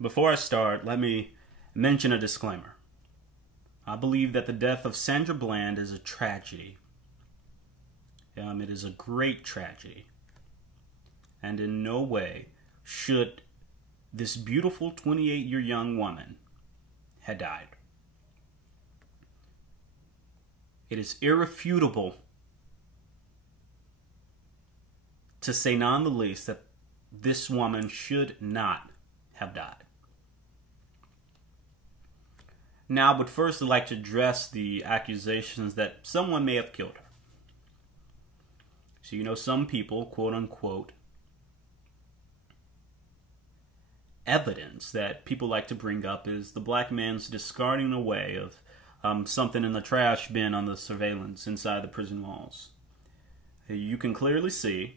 Before I start, let me mention a disclaimer. I believe that the death of Sandra Bland is a tragedy. It is a great tragedy. And in no way should this beautiful 28-year young woman have died. It is irrefutable, to say none the least, that this woman should not have died. Now, but first I'd like to address the accusations that someone may have killed her. So, some people, quote unquote, evidence that people like to bring up is the black man's discarding away of something in the trash bin on the surveillance inside the prison walls. You can clearly see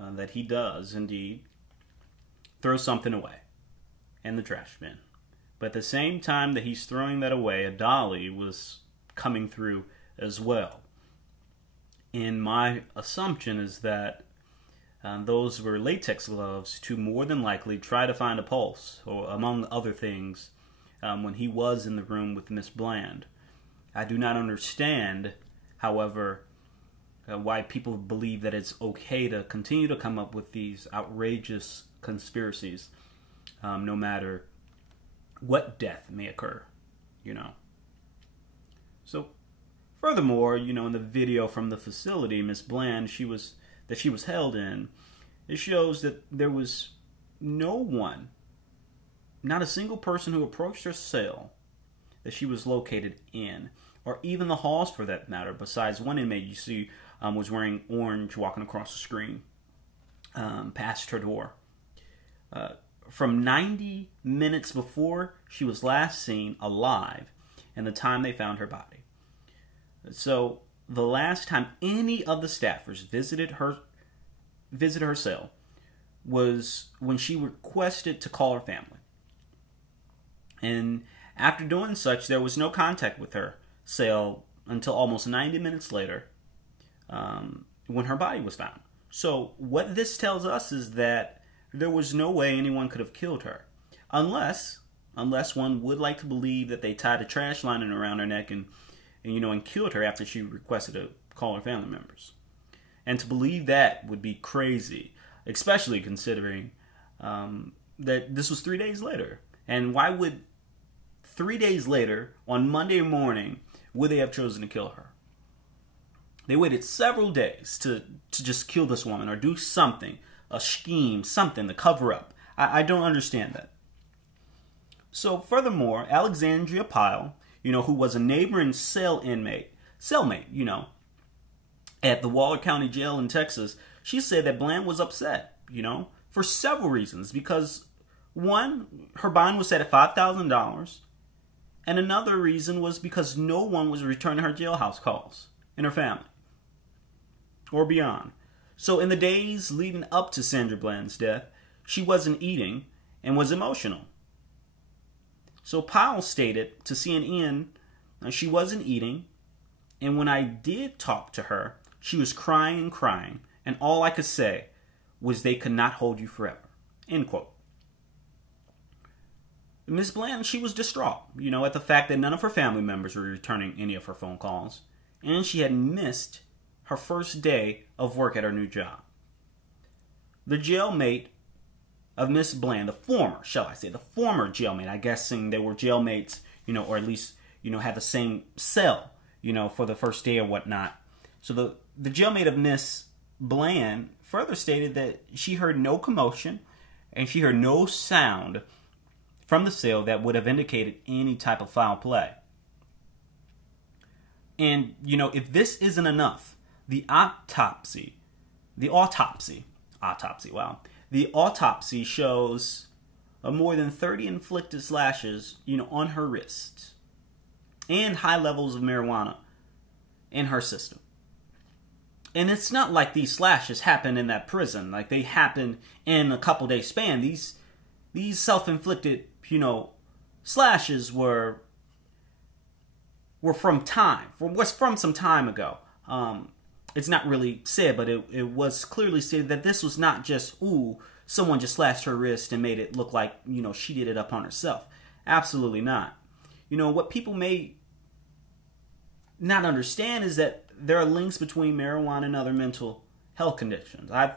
that he does indeed throw something away in the trash bin. But at the same time that he's throwing that away, a dolly was coming through as well. And my assumption is that those were latex gloves to more than likely try to find a pulse, or among other things, when he was in the room with Miss Bland. I do not understand, however, why people believe that it's okay to continue to come up with these outrageous conspiracies, no matter what death may occur, So, furthermore, in the video from the facility, Miss Bland, she was held in, it shows that there was no one, not a single person who approached her cell that she was located in, or even the halls for that matter, besides one inmate you see was wearing orange walking across the screen past her door. From 90 minutes before she was last seen alive and the time they found her body. So the last time any of the staffers visited her cell was when she requested to call her family. And after doing such, there was no contact with her cell until almost 90 minutes later, when her body was found. So what this tells us is that there was no way anyone could have killed her, unless one would like to believe that they tied a trash lining around her neck and killed her after she requested to call her family members. And to believe that would be crazy, especially considering that this was 3 days later. And why would 3 days later, on Monday morning, would they have chosen to kill her? They waited several days to just kill this woman or do something, a scheme, something to cover up. I don't understand that. So furthermore, Alexandria Pyle, who was a neighboring cellmate, at the Waller County Jail in Texas, she said that Bland was upset, for several reasons. Because one, her bond was set at $5,000. And another reason was because no one was returning her jailhouse calls in her family or beyond. So in the days leading up to Sandra Bland's death, she wasn't eating and was emotional. So Powell stated to CNN she wasn't eating, and when I did talk to her, she was crying, and all I could say was they could not hold you forever. End quote. Miss Bland, she was distraught, at the fact that none of her family members were returning any of her phone calls, and she had missed her first day of work at her new job. The jailmate of Miss Bland, the former jailmate, I guess they were jailmates, or at least, had the same cell, for the first day or whatnot. So the jailmate of Miss Bland further stated that she heard no commotion and she heard no sound from the cell that would have indicated any type of foul play. And, if this isn't enough, the autopsy shows more than 30 inflicted slashes, on her wrists, and high levels of marijuana in her system. And it's not like these slashes happened in that prison, like they happened in a couple days span. These self-inflicted, slashes were from some time ago. It's not really said, but it was clearly stated that this was not just, someone just slashed her wrist and made it look like, she did it upon herself. Absolutely not. What people may not understand is that there are links between marijuana and other mental health conditions. I've,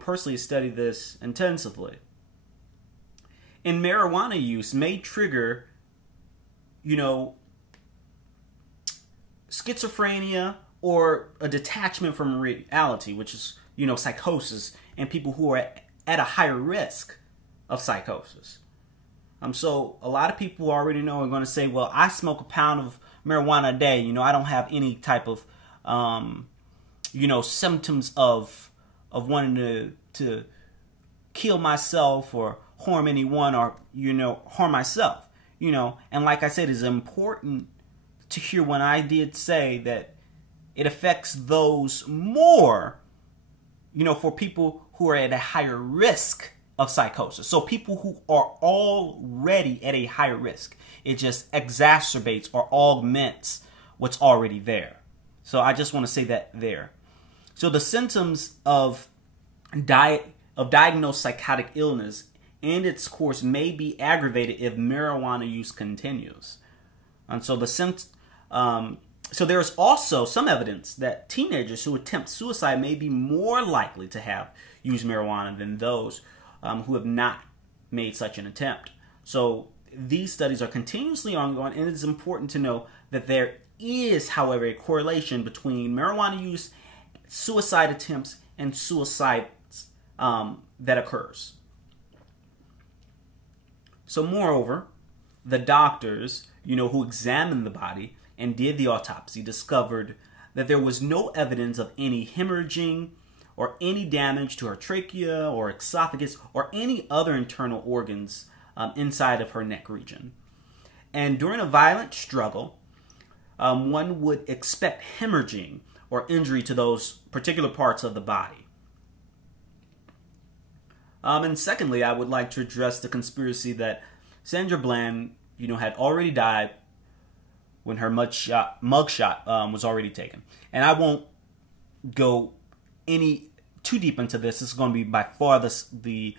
personally studied this intensively. And marijuana use may trigger, schizophrenia or a detachment from reality, which is, psychosis, and people who are at a higher risk of psychosis. So a lot of people already know are going to say, well, I smoke a pound of marijuana a day. I don't have any type of, symptoms of wanting to kill myself or harm anyone or, harm myself. And like I said, it's important to hear when I did say that it affects those more, for people who are at a higher risk of psychosis. So people who are already at a higher risk, it just exacerbates or augments what's already there. So I just want to say that there. So the symptoms of diagnosed psychotic illness and its course may be aggravated if marijuana use continues. And so so there is also some evidence that teenagers who attempt suicide may be more likely to have used marijuana than those who have not made such an attempt. So these studies are continuously ongoing, and it's important to know that there is, however, a correlation between marijuana use, suicide attempts, and suicides that occurs. So moreover, the doctors, who examined the body and did the autopsy discovered that there was no evidence of any hemorrhaging or any damage to her trachea or esophagus or any other internal organs inside of her neck region. And during a violent struggle, one would expect hemorrhaging or injury to those particular parts of the body. And secondly, I would like to address the conspiracy that Sandra Bland, had already died when her mugshot was already taken. And I won't go any too deep into this. This is going to be by far the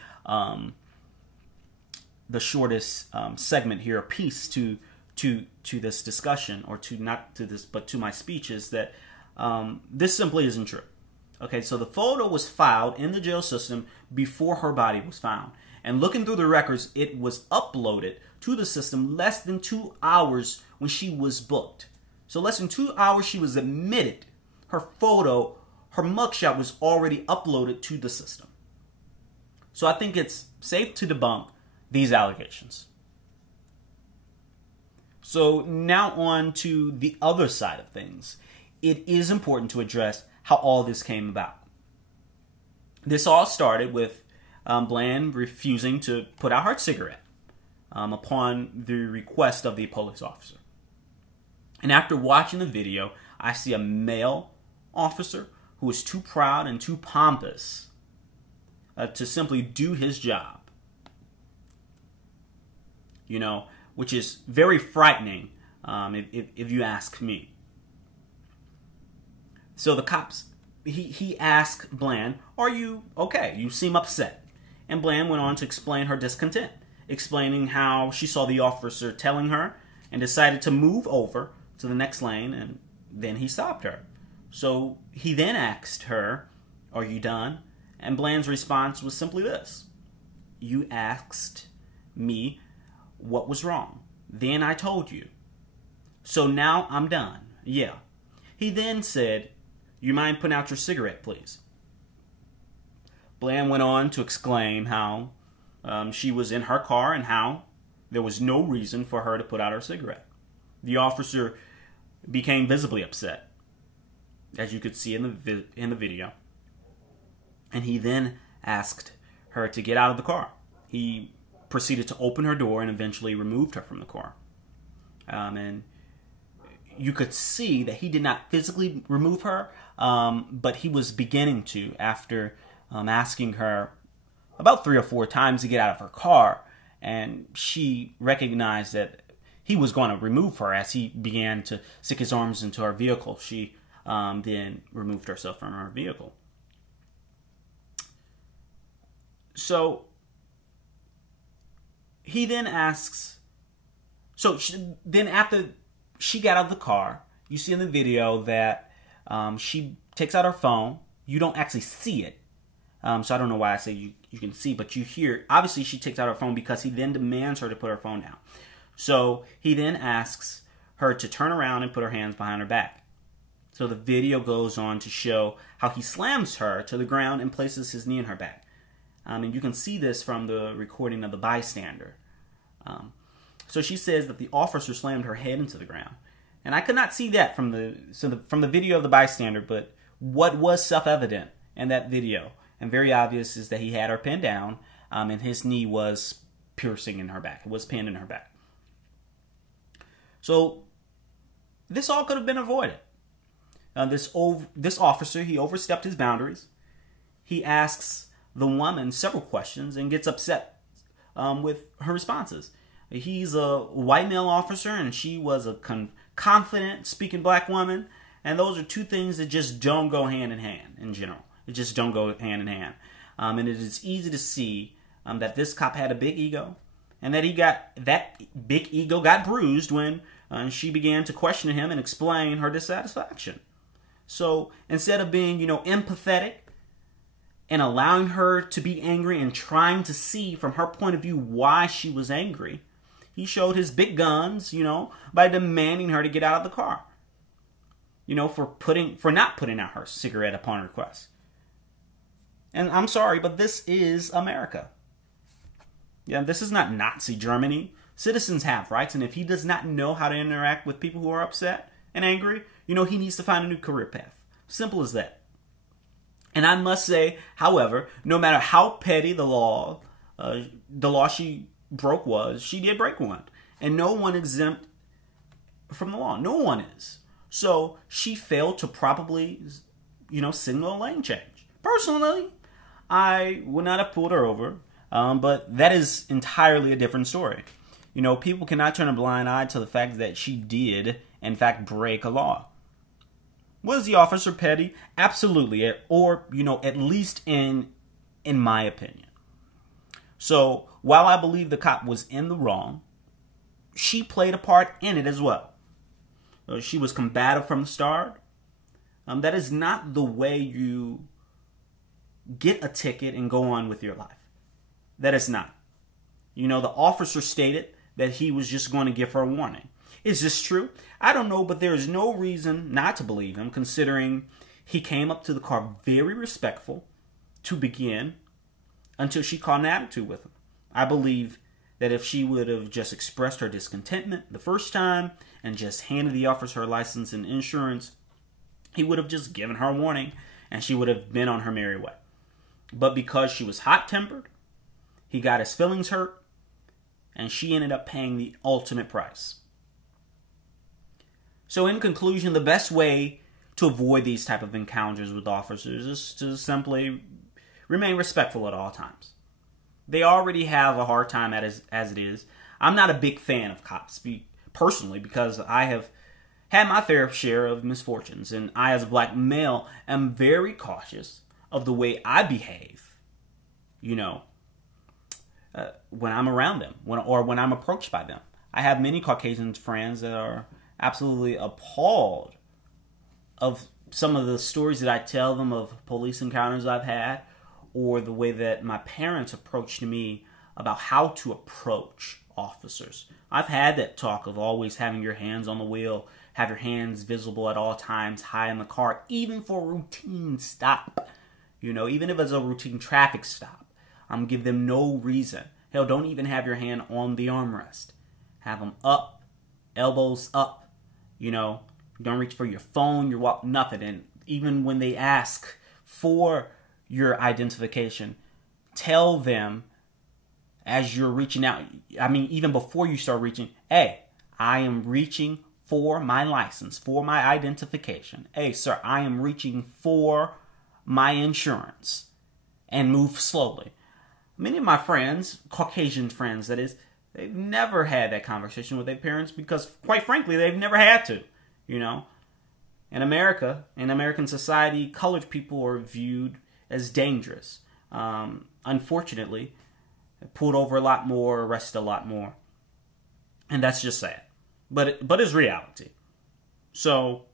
shortest segment here, a piece to this discussion, or not to this, but to my speech, is that this simply isn't true. Okay, so the photo was filed in the jail system before her body was found. And looking through the records, it was uploaded to the system less than 2 hours when she was booked. So less than 2 hours she was admitted. Her photo, her mugshot was already uploaded to the system. So I think it's safe to debunk these allegations. So now on to the other side of things. It is important to address how all this came about. This all started with Bland refusing to put out her cigarette upon the request of the police officer. And after watching the video, I see a male officer who is too proud and too pompous to simply do his job. Which is very frightening if you ask me. So the cops, he asked Bland, "Are you okay? You seem upset." And Bland went on to explain her discontent, explaining how she saw the officer telling her and decided to move over to the next lane, and then he stopped her. So he then asked her, "Are you done?" And Bland's response was simply this: "You asked me what was wrong. Then I told you. So now I'm done. Yeah." He then said, "You mind putting out your cigarette, please?" Bland went on to exclaim how she was in her car and how there was no reason for her to put out her cigarette. The officer became visibly upset, as you could see in the video. And he then asked her to get out of the car. He proceeded to open her door and eventually removed her from the car. And you could see that he did not physically remove her, but he was beginning to after asking her about 3 or 4 times to get out of her car. And she recognized that he was going to remove her as he began to stick his arms into her vehicle. She then removed herself from her vehicle. So he then asks, then after she got out of the car, you see in the video that she takes out her phone. You don't actually see it. So I don't know why I say you can see, but you hear, obviously she takes out her phone because he then demands her to put her phone down. So he then asks her to turn around and put her hands behind her back. So the video goes on to show how he slams her to the ground and places his knee in her back. And you can see this from the recording of the bystander. So she says that the officer slammed her head into the ground. And I could not see that from the video of the bystander, but what was self-evident in that video and very obvious is that he had her pinned down, and his knee was piercing in her back. It was pinned in her back. So this all could have been avoided. This officer, he overstepped his boundaries. He asks the woman several questions and gets upset with her responses. He's a white male officer and she was a confident speaking black woman, and those are two things that just don't go hand in hand in general. It just don't go hand in hand. And it is easy to see that this cop had a big ego, and that that big ego got bruised when she began to question him and explain her dissatisfaction. So instead of being, empathetic and allowing her to be angry and trying to see from her point of view why she was angry, he showed his big guns, by demanding her to get out of the car. For not putting out her cigarette upon request. And I'm sorry, but this is America. Yeah, this is not Nazi Germany. Citizens have rights, and if he does not know how to interact with people who are upset and angry, he needs to find a new career path. Simple as that. And I must say, however, no matter how petty the law she broke was, she did break one. And no one exempt from the law. No one is. So she failed to properly, signal a lane change. Personally, I would not have pulled her over, but that is entirely a different story. People cannot turn a blind eye to the fact that she did, in fact, break a law. Was the officer petty? Absolutely, or at least in my opinion. So while I believe the cop was in the wrong, she played a part in it as well. She was combative from the start. That is not the way you get a ticket and go on with your life. That is not. The officer stated that he was just going to give her a warning. Is this true? I don't know, but there is no reason not to believe him, considering he came up to the car very respectful to begin until she caught an attitude with him. I believe that if she would have just expressed her discontentment the first time and just handed the officer her license and insurance, he would have just given her a warning and she would have been on her merry way. But because she was hot-tempered, he got his feelings hurt, and she ended up paying the ultimate price. So in conclusion, the best way to avoid these type of encounters with officers is to simply remain respectful at all times. They already have a hard time as it is. I'm not a big fan of cops personally because I have had my fair share of misfortunes, and I as a black male am very cautious of the way I behave, when I'm around them or when I'm approached by them. I have many Caucasian friends that are absolutely appalled of some of the stories that I tell them of police encounters I've had, or the way that my parents approached me about how to approach officers. I've had that talk of always having your hands on the wheel, have your hands visible at all times, high in the car, even for a routine stop. Even if it's a routine traffic stop. Give them no reason. Hell, don't even have your hand on the armrest. Have them up, elbows up. Don't reach for your phone, your walk, nothing. And even when they ask for your identification, tell them as you're reaching out, even before you start reaching, hey, I am reaching for my license, for my identification. Hey, sir, I am reaching for my insurance. And move slowly. Many of my friends, Caucasian friends that is, they've never had that conversation with their parents because, quite frankly, they've never had to, In America, in American society, colored people are viewed as dangerous. unfortunately, pulled over a lot more, arrested a lot more. And that's just sad. But it's reality. So,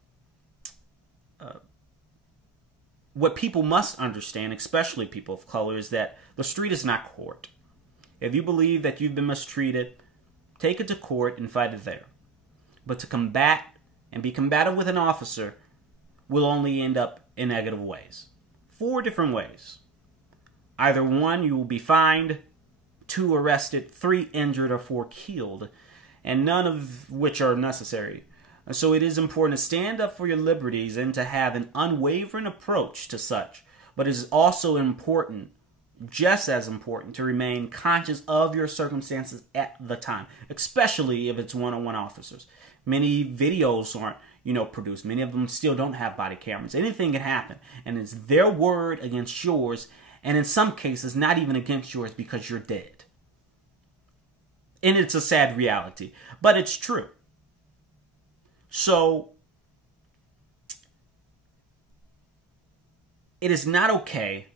what people must understand, especially people of color, is that the street is not court. If you believe that you've been mistreated, take it to court and fight it there. But to combat and be combative with an officer will only end up in negative ways. 4 different ways. Either 1, you will be fined, 2, arrested, 3, injured, or 4, killed, and none of which are necessary. So it is important to stand up for your liberties and to have an unwavering approach to such. But it is also important, just as important, to remain conscious of your circumstances at the time, especially if it's one-on-one officers. Many videos aren't, produced. Many of them still don't have body cameras. Anything can happen, and it's their word against yours, and in some cases, not even against yours because you're dead. And it's a sad reality, but it's true. So, it is not okay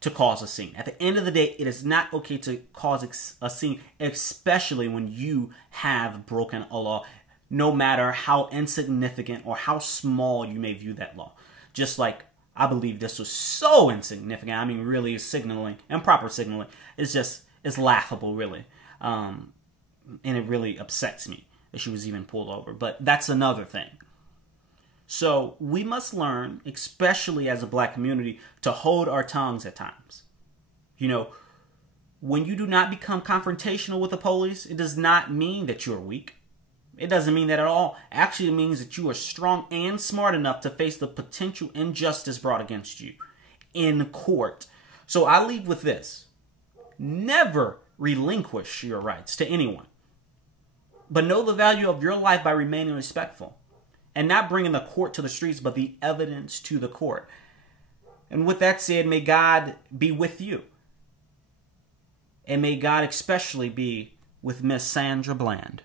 to cause a scene. At the end of the day, it is not okay to cause a scene, especially when you have broken a law, no matter how insignificant or how small you may view that law. Just like I believe this was so insignificant. I mean, really, signaling, improper signaling, it's laughable, really. And it really upsets me that she was even pulled over. But that's another thing. So we must learn, especially as a black community, to hold our tongues at times. When you do not become confrontational with the police, it does not mean that you're weak. It doesn't mean that at all. Actually, it means that you are strong and smart enough to face the potential injustice brought against you in court. So I leave with this. Never relinquish your rights to anyone. But know the value of your life by remaining respectful. And not bringing the court to the streets, but the evidence to the court. And with that said, may God be with you. And may God especially be with Miss Sandra Bland.